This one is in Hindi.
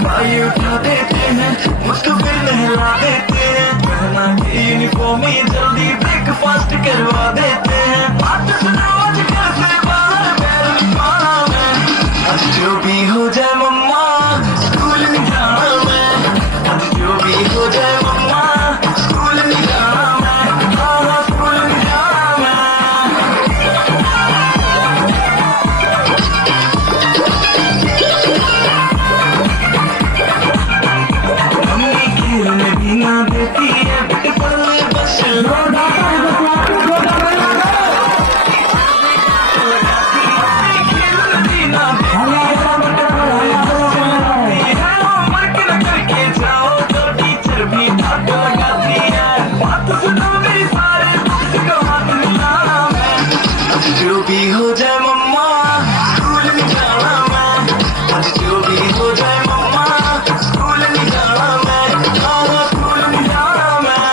भाई उठा देते हैं, मुझको फिर नहला देते हैं, पहना के यूनिफॉर्म ही जल्दी ब्रेकफास्ट करवा देते हैं। बात सुनो आज घर से बाहर पैर निकाला मैं, आज जो भी हो जाए मम्मा स्कूल नहीं जाना मैं, आज जो भी हो जाए मम्मा स्कूल नहीं जाना मैं, हाँ स्कूल नहीं जाना मैं। मम्मी खेलने भी ना देती है, बेटे पढ़ने बस जो भी हो जाए मम्मा स्कूल नहीं जाना मैं, आज जो भी हो जाए मम्मा स्कूल नहीं जाना मैं, हाँ स्कूल नहीं जाना मैं।